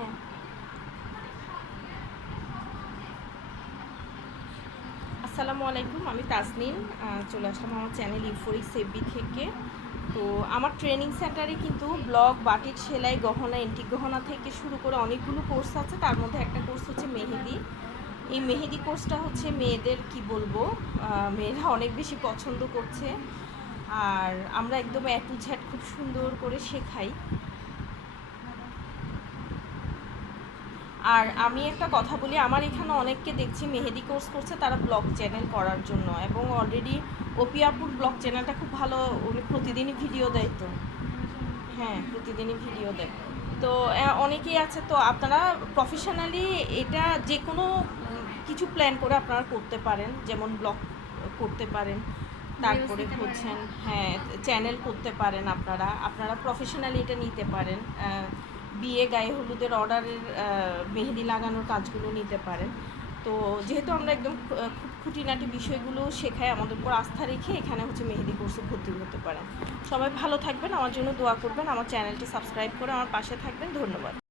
হ্যাঁ। আসসালামু আলাইকুম, আমি তাসনিন চলে আসলাম আমার চ্যানেল ইউফোরিক সেবি থেকে। তো আমার ট্রেনিং সেন্টারে কিন্তু ব্লক বাটির সেলাই, গহনা এন্টি গহনা থেকে শুরু করে অনেকগুলো কোর্স আছে। তার মধ্যে একটা কোর্স হচ্ছে মেহেদি। এই মেহেদি কোর্সটা হচ্ছে মেয়েদের, কি বলব মেয়েরা অনেক বেশি পছন্দ করছে। আর আমরা একদম অ্যাটুঝ্যাট খুব সুন্দর করে শেখাই। আর আমি একটা কথা বলি আমার এখানে অনেককে দেখছি মেহেদি কোর্স করছে তারা ব্লগ চ্যানেল করার জন্য এবং অলরেডি ওপিয়াপুর ব্লগ চ্যানেলটা খুব ভালো উনি প্রতিদিনই ভিডিও দেয়। তো হ্যাঁ প্রতিদিনই ভিডিও দেয়। তো অনেকেই আছে তো আপনারা প্রফেশনালি এটা যে কোনো কিছু প্ল্যান করে আপনারা করতে পারেন যেমন ব্লগ করতে পারেন তারপরে হচ্ছেন হ্যাঁ চ্যানেল করতে পারেন আপনারা আপনারা প্রফেশনালি এটা নিতে পারেন বিয়ে গায়ে হলুদের অর্ডারের মেহেদি লাগানোর কাজগুলো নিতে পারেন। তো যেহেতু আমরা একদম খুঁটিনাটি বিষয়গুলো শেখাই, আমাদের উপর আস্থা রেখে এখানে হচ্ছে মেহেদি কোর্সে ভর্তি হতে পারেন। সবাই ভালো থাকবেন, আমার জন্য দোয়া করবেন, আমার চ্যানেলটি সাবস্ক্রাইব করে আমার পাশে থাকবেন। ধন্যবাদ।